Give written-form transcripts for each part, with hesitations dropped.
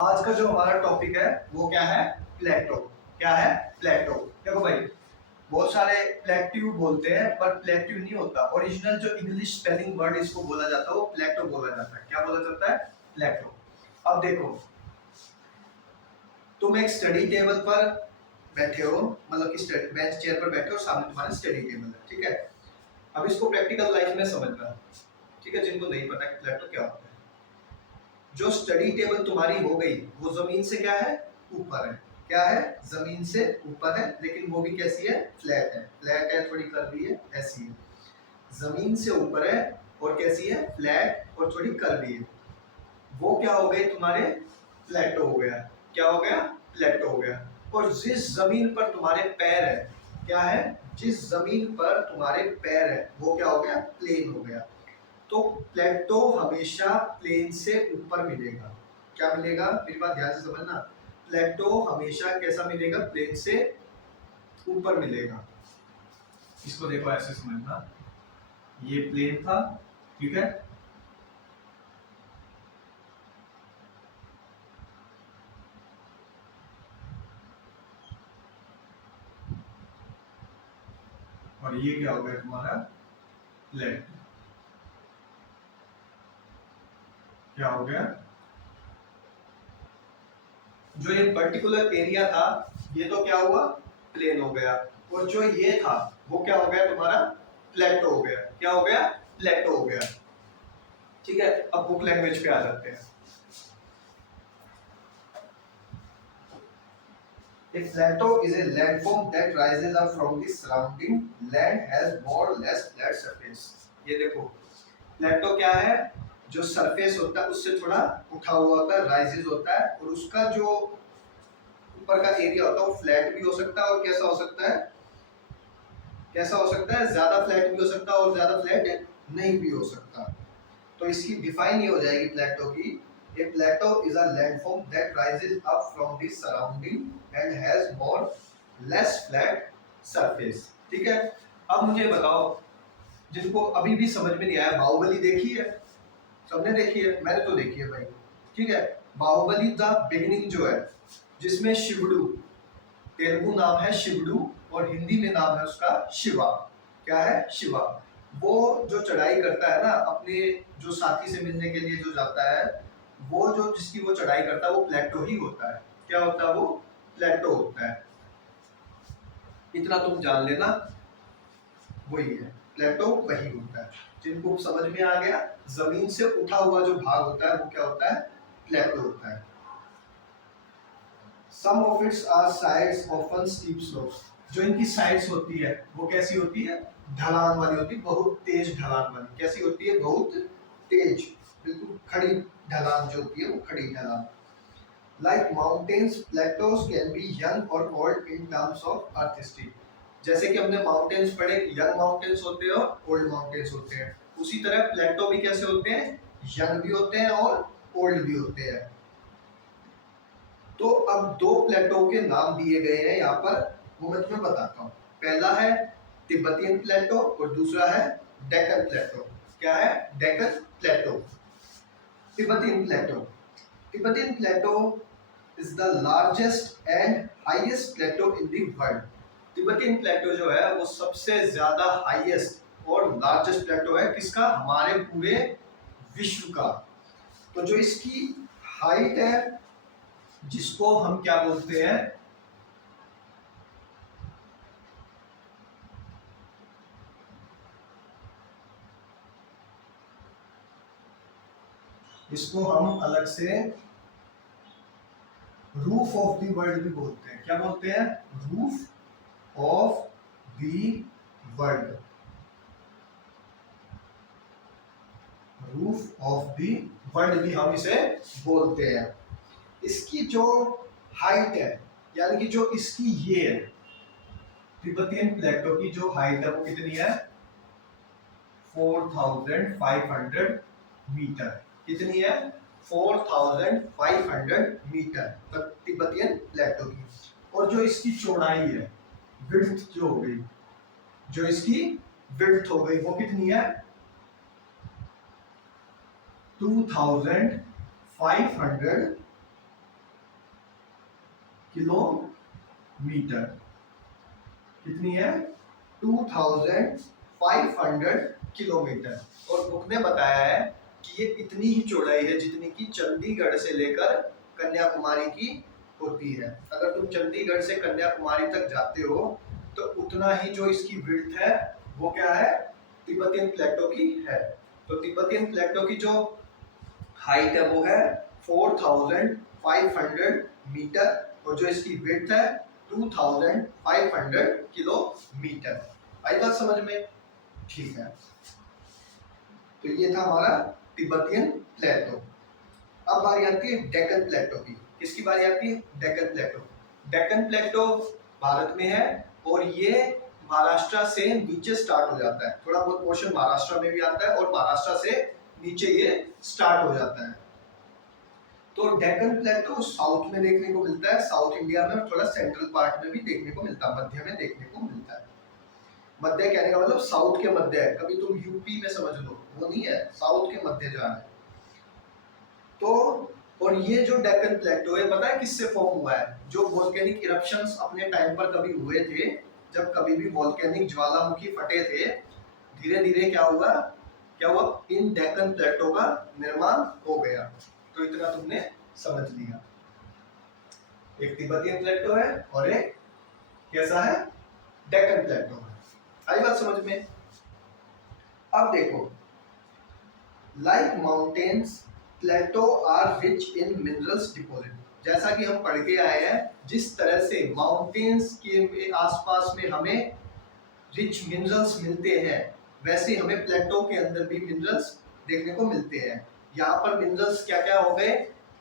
आज का जो हमारा टॉपिक है वो क्या है? प्लेटो। क्या है? प्लेटो। देखो भाई, बहुत सारे प्लेट्यू बोलते हैं पर प्लेट्यू नहीं होता। ओरिजिनल जो इंग्लिश स्पेलिंग वर्ड इसको बोला जाता है वो प्लेटो बोला जाता है। क्या बोला जाता है? प्लेटो। अब देखो, तुम एक स्टडी टेबल पर बैठे हो, मतलब कि बेंच चेयर पर बैठे हो, सामने तुम्हारा स्टडी टेबल है, ठीक है। अब इसको प्रैक्टिकल लाइफ में समझना, ठीक है, जिनको नहीं पता कि प्लेटो क्या होता है। जो स्टडी टेबल तुम्हारी हो गई वो जमीन से क्या है? ऊपर है। क्या है? जमीन से ऊपर है, लेकिन वो भी कैसी है? फ्लैट है। फ्लैट है, थोड़ी कर्वी है, ऐसी है। जमीन से ऊपर है और कैसी है? फ्लैट और थोड़ी कर्वी है। वो क्या हो गए तुम्हारे? प्लेटो हो गया। क्या हो गया? प्लेटो हो गया। और जिस जमीन पर तुम्हारे पैर है, क्या है? जिस जमीन पर तुम्हारे पैर है वो क्या हो गया? प्लेन हो गया। तो प्लेटो हमेशा प्लेन से ऊपर मिलेगा। क्या मिलेगा? मेरी बात ध्यान से समझना। प्लेटो हमेशा कैसा मिलेगा? प्लेन से ऊपर मिलेगा। इसको देखो, ऐसे समझना, ये प्लेन था, ठीक है, और ये क्या हो गया तुम्हारा? प्लेट। क्या हो गया? जो ये पर्टिकुलर एरिया था ये तो क्या हुआ? प्लेन हो गया। और जो ये था वो क्या हो गया तुम्हारा? प्लेटो हो गया। क्या हो गया? प्लेटो हो गया। ठीक है, अब बुक लैंग्वेज पे आ जाते हैं। A plateau is a landform that rises up from the surrounding land has more or less flat surface. ये देखो, प्लेटो क्या है? जो सरफेस होता है उससे थोड़ा उठा हुआ होता है, राइजेस होता है, और उसका जो ऊपर का एरिया होता है वो फ्लैट भी हो सकता है और कैसा हो सकता है? कैसा हो सकता है? ज्यादा फ्लैट भी हो सकता है और ज्यादा फ्लैट नहीं भी हो सकता। तो इसकी डिफाइन ये हो जाएगी प्लेटो की। A plateau is a landform that rises up from the surrounding and has more less flat surface. ठीक है। अब मुझे बताओ, जिनको अभी भी समझ में नहीं आया, बाहुबली देखी है? सबने देखी है? मैंने तो देखी है भाई। ठीक है, बाहुबली द बिगिनिंग जो है, जिसमें शिवडू, तेलुगु नाम है शिवडू और हिंदी में नाम है उसका शिवा। क्या है? शिवा। वो जो चढ़ाई करता है ना, अपने जो साथी से मिलने के लिए जो जाता है, वो जो जिसकी वो चढ़ाई करता है वो प्लेटो ही होता है। क्या होता है वो? प्लेटो होता है। इतना तुम जान लेना, वही है प्लेटो, वही होता है। जिनको समझ में आ गया, जमीन से उठा हुआ जो भाग होता है वो क्या होता है? प्लेटो होता है। Some of its are sides often steep slopes. जो इनकी साइड्स होती है वो कैसी होती है? ढलान वाली होती है, बहुत तेज ढलान वाली। कैसी होती है? बहुत तेज, बिल्कुल खड़ी ढलान जो होती है वो खड़ी ढलान। Like mountains, plateaus can be young or old in terms of earth history. जैसे कि हमने माउंटेन्स पढ़े, यंग माउंटेन्स होते हैं और ओल्ड माउंटेन्स होते हैं, उसी तरह प्लेटो भी कैसे होते हैं? यंग भी होते हैं और ओल्ड भी होते हैं। तो अब दो प्लेटो के नाम दिए गए हैं यहाँ पर, वो मैं तुम्हें बताता हूँ। पहला है तिब्बतियन प्लेटो और दूसरा है डेक्कन प्लेटो। क्या है? Deccan plateau. Tibetan plateau. Tibetan plateau is the largest and highest plateau in the world. Tibetan plateau जो है वो सबसे ज्यादा हाईएस्ट और लार्जेस्ट प्लेटो है। किसका? हमारे पूरे विश्व का। तो जो इसकी हाइट है, जिसको हम क्या बोलते हैं? इसको हम अलग से रूफ ऑफ द वर्ल्ड भी बोलते हैं। क्या बोलते हैं? Roof of the world. Roof of the world भी हम इसे बोलते हैं। इसकी जो हाइट है, यानी कि जो इसकी ये है, तिब्बतियन प्लेटो की जो हाइट है वो कितनी है? 4500 मीटर। कितनी है? 4500 मीटर तिब्बतियन प्लेटो की। और जो इसकी चौड़ाई है, विड्थ जो हो गई, जो इसकी विड्थ हो गई वो कितनी है? 2500 किलोमीटर। कितनी है? 2500 किलोमीटर। और बुक ने बताया है कि ये इतनी ही चौड़ाई है जितनी कि चंडीगढ़ से लेकर कन्याकुमारी की होती है। अगर तुम चंडीगढ़ से कन्याकुमारी तक जाते हो तो उतना ही जो इसकी विड्थ है वो क्या है? तिब्बतियन प्लेटो की है। तो तिब्बतियन प्लेटो की जो हाइट है वो है 4500 मीटर और जो इसकी विड्थ है 2500 किलोमीटर। आई बात समझ में? ठीक है, तो ये था हमारा तिब्बतियन प्लेटो। अब बारी आती है डेक्कन प्लेटो की। किसकी बारी आती है? डेक्कन प्लेटो। डेक्कन प्लेटो भारत में है और ये महाराष्ट्र से नीचे स्टार्ट हो जाता है। थोड़ा बहुत पोर्शन महाराष्ट्र में भी आता है और महाराष्ट्र से नीचे ये स्टार्ट हो जाता है। तो डेक्कन प्लेटो साउथ में देखने को मिलता है, साउथ इंडिया में, और थोड़ा सेंट्रल पार्ट में भी देखने को मिलता है, मध्य में देखने को मिलता है। मध्य कहने का मतलब साउथ के मध्य है, कभी तुम यूपी में समझ लो, वो नहीं है, साउथ के मध्य जा है। तो और ये जो डेक्कन प्लेटो है पता है किससे फॉर्म हुआ है? जो वोल्केनिक इरप्शंस अपने टाइम पर कभी हुए थे, जब कभी भी वोल्केनिक ज्वालामुखी फटे थे, धीरे धीरे क्या हुआ? इन डेक्कन प्लेटो का निर्माण हो गया। तो इतना तुमने समझ लिया। एक तिब्बतियन प्लेटो है और एक कैसा है? डेक्कन प्लेटो है। आई बात समझ में? अब देखो, like mountains plateau are rich in minerals deposit. जैसा कि हम पढ़ के आए हैं, जिस तरह से माउंटेन्स के आसपास में हमें रिच मिनरल्स मिलते हैं, वैसे हमें प्लेटो के अंदर भी मिनरल्स देखने को मिलते हैं। यहाँ पर मिनरल्स क्या क्या हो गए?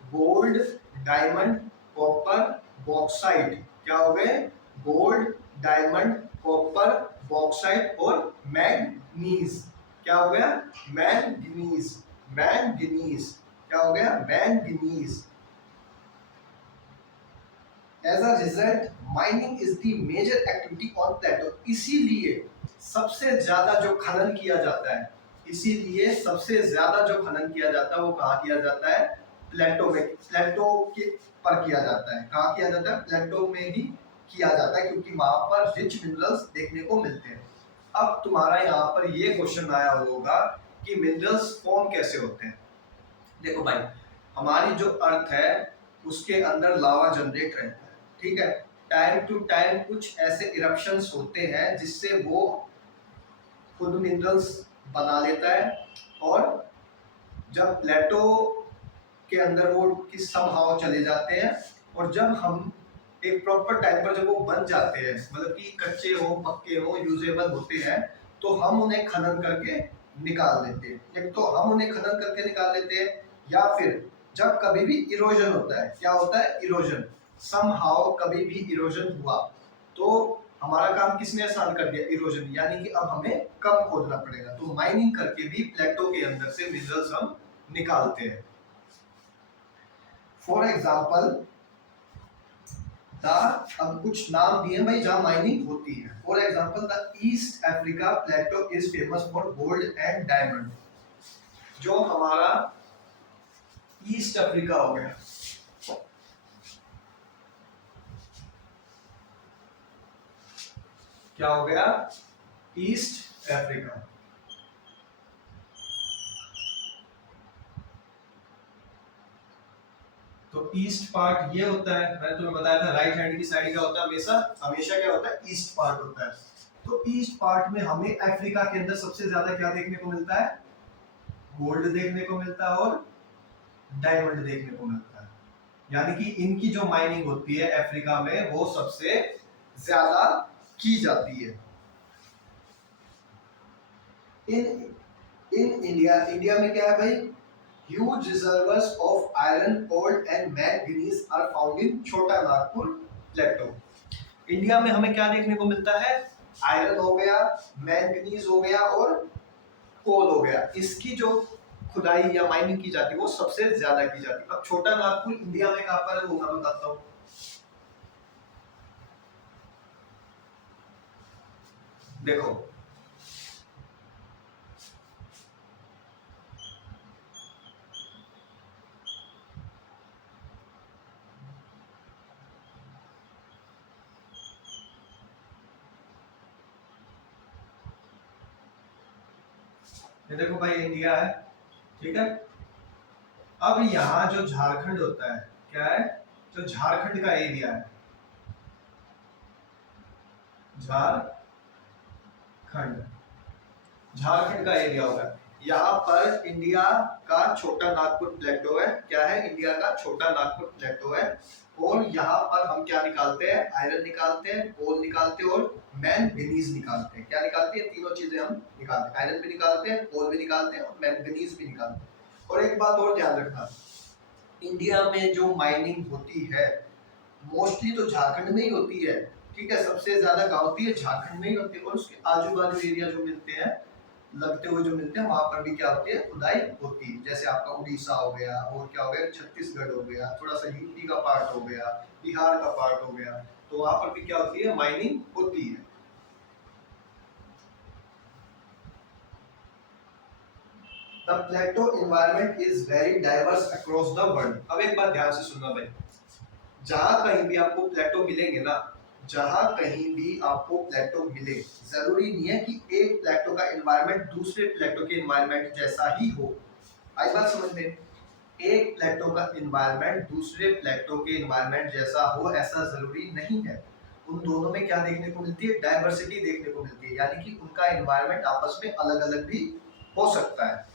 Gold, diamond, copper, bauxite. क्या हो गए? गोल्ड, डायमंड, कॉपर, बॉक्साइट और मैंगनीज। क्या हो गया? मैंगनीज। मैंगनीज क्या हो गया? Manganese. As a result, mining is the major activity on plateau। इसीलिए सबसे ज्यादा जो खनन किया जाता है, इसीलिए सबसे ज्यादा जो खनन किया जाता है वो कहाँ किया जाता है? प्लेटो में। प्लेटो के पर किया जाता है। कहाँ किया जाता है? प्लेटो में ही किया जाता है, क्योंकि वहां पर रिच मिनरल्स देखने को मिलते हैं। अब तुम्हारा यहाँ पर ये क्वेश्चन आया होगा कि मिनरल्स फॉर्म कैसे होते हैं। देखो भाई, हमारी जो अर्थ है उसके अंदर लावा जनरेट रहता है, ठीक है। टाइम टू टाइम कुछ ऐसे इरप्शंस होते हैं जिससे वो खुद मिनरल्स बना लेता है, और जब प्लेटो के अंदर वो किस समहाउ चले जाते हैं, और जब हम एक प्रॉपर टाइम पर जब वो बन जाते हैं, मतलब कि कच्चे हो, पक्के हो, यूजेबल होते हैं, तो हम उन्हें खनन करके निकाल देते हैं। एक तो हम उन्हें खनन करके निकाल लेते हैं, या फिर जब कभी भी इरोजन होता है। क्या होता है? इरोजन। समहाउ कभी भी इरोजन हुआ तो हमारा काम किसने आसान कर दिया? इरोजन। यानी कि अब हमें कम खोदना पड़ेगा, तो माइनिंग करके भी प्लेटो के अंदर से मिनरल्स हम निकालते हैं। फॉर एग्जाम्पल अब कुछ नाम दिए भाई जहां माइनिंग होती है। For example the East Africa plateau is famous for gold and diamond. जो हमारा ईस्ट अफ्रीका हो गया, क्या हो गया? East Africa. तो ईस्ट पार्ट ये होता है, मैंने तुम्हें बताया था राइट हैंड की साइड का होता है हमेशा, हमेशा क्या होता है? ईस्ट पार्ट होता है। तो ईस्ट पार्ट में हमें अफ्रीका के अंदर सबसे ज्यादा क्या देखने को मिलता है? गोल्ड देखने को मिलता है और डायमंड देखने को मिलता है। यानी कि इनकी जो माइनिंग होती है अफ्रीका में वो सबसे ज्यादा की जाती है। इन इन इंडिया, इंडिया में क्या है भाई? Huge reserves of iron, gold and manganese are found in Chota Nagpur Plato. India में हमें क्या देखने को मिलता है? आयरन हो गया, मैंगनीज हो गया और कोल हो गया। इसकी जो खुदाई या माइनिंग की जाती है वो सबसे ज्यादा की जाती है। अब छोटा नागपुर इंडिया में कहां पर है वो मैं बताता हूँ। देखो, ये देखो भाई इंडिया है, ठीक है। अब यहाँ जो झारखंड होता है, क्या है, जो झारखंड का एरिया है, झारखंड, झारखंड का एरिया होगा। यहाँ पर इंडिया का छोटा नागपुर प्लेटो है, क्या है, इंडिया का छोटा नागपुर प्लेटो है। और यहाँ पर हम क्या निकालते हैं, आयरन निकालते हैं, कोल निकालते हैं और मैंगनीज निकालते हैं। क्या निकालते हैं, तीनों चीजें हम निकालते हैं, आयरन भी निकालते हैं, कोल भी निकालते हैं और मैंगनीज भी निकालते हैं। और एक बात और ध्यान रखना, इंडिया में जो माइनिंग होती है मोस्टली तो झारखंड में ही होती है, ठीक है, सबसे ज्यादा गाँव होती है झारखंड में ही होती है। और उसके आजू बाजू एरिया जो मिलते हैं, लगते हुए जो मिलते हैं, वहां पर भी क्या होती है, खुदाई होती है। जैसे आपका उड़ीसा हो गया, और क्या हो गया, छत्तीसगढ़ हो गया, थोड़ा सा यूपी का पार्ट हो गया, बिहार का पार्ट हो गया, तो वहां पर भी क्या होती है, माइनिंग होती है। The plateau environment is very diverse across the world। अब एक बात ध्यान से सुनना भाई, जहां कहीं भी आपको प्लेटो मिलेंगे ना, जहां कहीं भी आपको प्लेटो मिले, जरूरी नहीं है कि एक प्लेटो का एनवायरनमेंट दूसरे प्लेटो के एनवायरनमेंट जैसा ही हो। आई बात समझ में, एक प्लेटो का एनवायरनमेंट दूसरे प्लेटो के एनवायरनमेंट जैसा हो ऐसा जरूरी नहीं है। उन दोनों में क्या देखने को मिलती है, डाइवर्सिटी देखने को मिलती है, यानी कि उनका एनवायरनमेंट आपस में अलग अलग भी हो सकता है।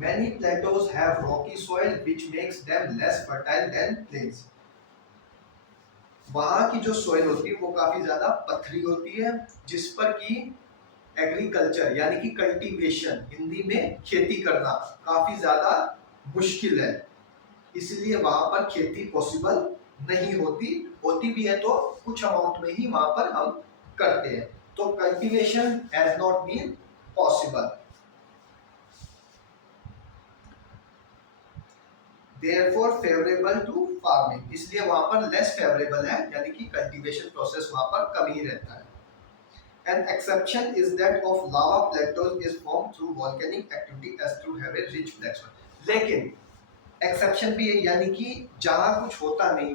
Many plateaus have rocky soil which makes them less fertile than plains। वहां की जो सोइल होती है वो काफी ज्यादा पथरी होती है, जिस पर की एग्रीकल्चर यानी कि कल्टीवेशन, हिंदी में खेती करना काफी ज्यादा मुश्किल है। इसलिए वहां पर खेती पॉसिबल नहीं होती, होती भी है तो कुछ अमाउंट में ही वहां पर हम करते हैं। तो cultivation has not been possible, therefore favorable to farming। इसलिए वहां पर लेस फेवरेबल है, यानी कि कल्टीवेशन प्रोसेस वहां पर कम ही रहता है। An exception is that of lava plateaus is formed through volcanic activity as through have a rich black soil। लेकिन एक्सेप्शन भी है, यानी कि जहां कुछ होता नहीं,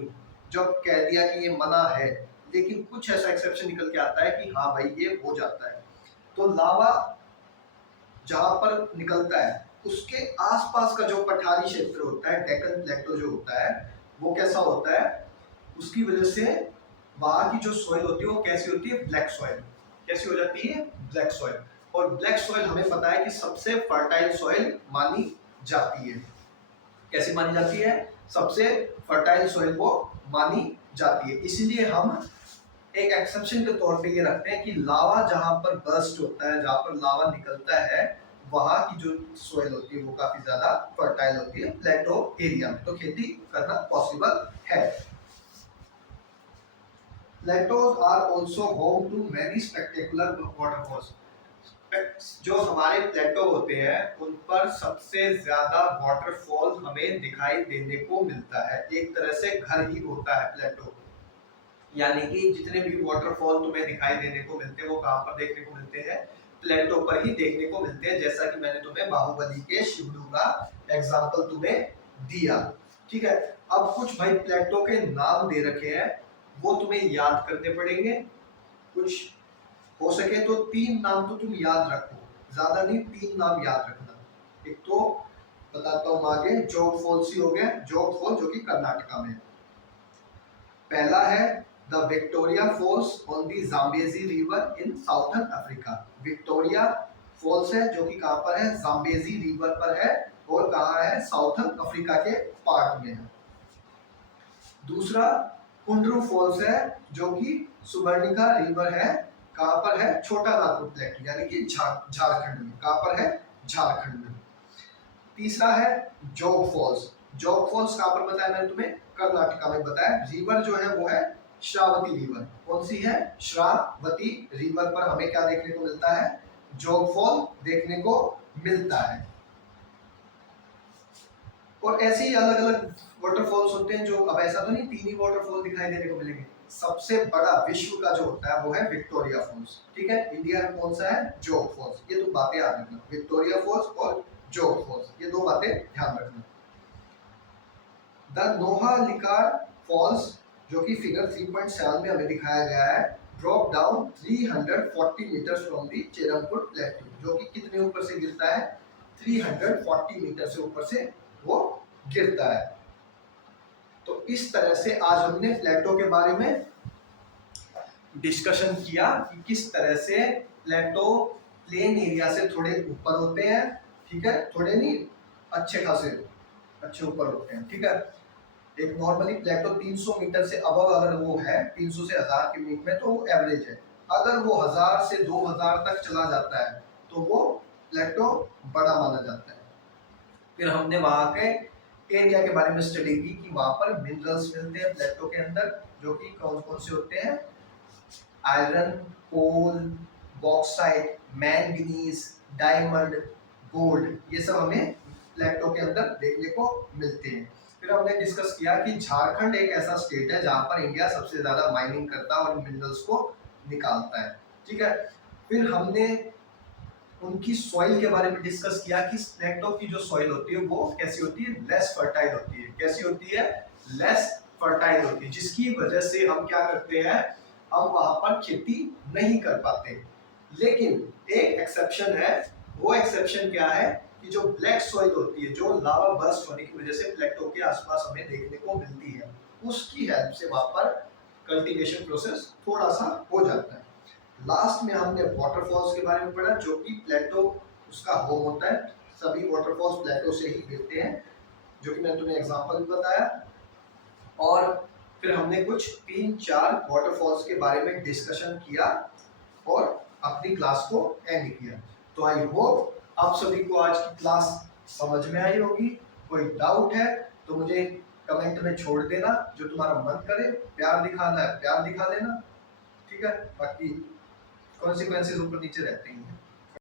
जब कह दिया कि ये मना है, लेकिन कुछ ऐसा एक्सेप्शन निकल के आता है कि हाँ भाई ये हो जाता है। तो लावा जहां पर निकलता है उसके आसपास का जो पठारी क्षेत्र होता है, डेक्कन प्लेटो जो होता है, वो कैसा होता है, उसकी वजह से वहां की जो सॉइल होती है वो कैसी होती है, ब्लैक सॉइल। कैसी हो जाती है, ब्लैक सॉइल। और ब्लैक सॉइल हमें पता है कि सबसे फर्टाइल सॉइल मानी जाती है। कैसी मानी जाती है, सबसे फर्टाइल सॉइल वो मानी जाती है। इसीलिए हम एक एक्सेप्शन के तौर पे ये रखते हैं कि लावा जहां पर बर्स्ट होता है, जहां पर लावा निकलता है, वहां की जो सॉइल होती है वो काफी ज्यादा फर्टाइल होती है प्लेटो एरिया में, तो खेती करना पॉसिबल है। Plateaus are also home to many spectacular waterfalls। जो हमारे प्लेटो होते हैं उन पर सबसे ज्यादा वाटरफॉल हमें दिखाई देने को मिलता है। एक तरह से घर ही होता है प्लेटो, यानी कि जितने भी वाटरफॉल तुम्हें दिखाई देने को मिलते हैं वो कहां पर देखने को मिलते हैं, प्लेटो पर ही देखने को मिलते हैं। जैसा कि मैंने तुम्हें बाहुबली के शिवडू का एग्जांपल तुम्हें दिया, ठीक है। अब कुछ भाई प्लेटो के नाम दे रखे हैं, वो तुम्हें याद करने पड़ेंगे। कुछ हो सके तो 3 नाम तो तुम याद रखो, ज्यादा नहीं, 3 नाम याद रखना। एक तो बताता हूं आगे, जोग फॉल्स ही हो गया, जोग फॉल जो कि कर्नाटका में। पहला है the Victoria Falls on the Zambezi river in southern Africa. Victoria Falls है जो कि कहां पर है, जाम्बेजी रिवर पर है, और कहां है, साउथर्न अफ्रीका के पार्ट में है। दूसरा कुंड्रू फॉल्स है जो कि सुबर्णिका रिवर है, कहां पर है, छोटा नागपुर प्लेटो यानी कि झारखंड में। कहां पर है, झारखंड में। तीसरा है जोग फॉल्स। जोग फॉल्स कहां पर बताया मैंने तुम्हें, कर्नाटका में बताया। रिवर जो है वो है श्रावती रिवर। कौन सी है, श्रावती रिवर पर हमें क्या देखने को मिलता है, जोग फॉल देखने को मिलता है। और ऐसे ही अलग अलग वाटरफॉल्स होते हैं जो, अब ऐसा तो नहीं 3 ही वाटरफॉल दिखाई देने को मिलेंगे। सबसे बड़ा विश्व का जो होता है वो है विक्टोरिया फॉल्स, ठीक है। इंडिया में कौन सा है, जोग फॉल्स। ये 2 बातें याद रखना, विक्टोरिया फॉल्स और जोग फॉल्स, ये 2 बातें ध्यान रखना। द नोहालिका फॉल्स जो कि फिगर 3.7 में हमें दिखाया गया है, drop down 340 metre from the Cherampur plateau, जो कि कितने ऊपर से गिरता है, 340 मीटर से ऊपर से वो गिरता है। तो इस तरह से आज हमने प्लेटो के बारे में डिस्कशन किया कि किस तरह से प्लेटो प्लेन एरिया से थोड़े ऊपर होते हैं, ठीक है, थोड़े नहीं, अच्छे खासे अच्छे ऊपर होते हैं, ठीक है। एक नॉर्मली प्लेटो 300 मीटर से अबव अगर वो है, 300 से 1000 के बीच में, तो वो एवरेज है। अगर वो 1000 से 2000 तक चला जाता है तो वो प्लेटो बड़ा माना जाता है। फिर हमने वहां के एरिया के बारे में स्टडी की कि वहां पर मिनरल्स मिलते हैं प्लेटो के अंदर, जो कि कौन कौन से होते हैं, आयरन, कोल, बॉक्साइट, मैंगनीज, डायमंड, गोल्ड, ये सब हमें प्लेटो के अंदर देखने को मिलते हैं। फिर हमने डिस्कस किया कि झारखंड एक ऐसा स्टेट है जहां पर इंडिया सबसे ज्यादा माइनिंग करता है और मिनरल्स को निकालता है, ठीक है। फिर हमने उनकी सॉइल के बारे में डिस्कस किया कि प्लेटो की जो सॉइल होती है वो कैसी होती है, लेस फर्टाइल होती है। कैसी होती है, लेस फर्टाइल होती है, जिसकी वजह से हम क्या करते हैं, हम वहां पर खेती नहीं कर पाते। लेकिन एक एक्सेप्शन है, वो एक्सेप्शन क्या है कि जो ब्लैक सॉइल होती है, जो लावा बर्स्ट होने की वजह से प्लेटो के आसपास हमें देखने को मिलती है, उसकी हेल्प से वहां पर कल्टीवेशन प्रोसेस थोड़ा सा हो जाता है। लास्ट में हमने वाटरफॉल्स के बारे में पढ़ा, जो कि प्लेटो उसका होम होता है। सभी वाटरफॉल्स प्लेटो से ही गिरते हैं, जो कि मैंने तुम्हें एग्जांपल भी बताया। और फिर हमने कुछ 3-4 वाटरफॉल्स के बारे में डिस्कशन किया और अपनी क्लास को एंड किया। तो आई होप आप सभी को आज की क्लास समझ में आई होगी। कोई डाउट है तो मुझे कमेंट में छोड़ देना, जो तुम्हारा मन करे, प्यार दिखाना है प्यार दिखा देना, ठीक है। बाकी कॉन्सिक्वेंसेस ऊपर नीचे रहते ही हैं।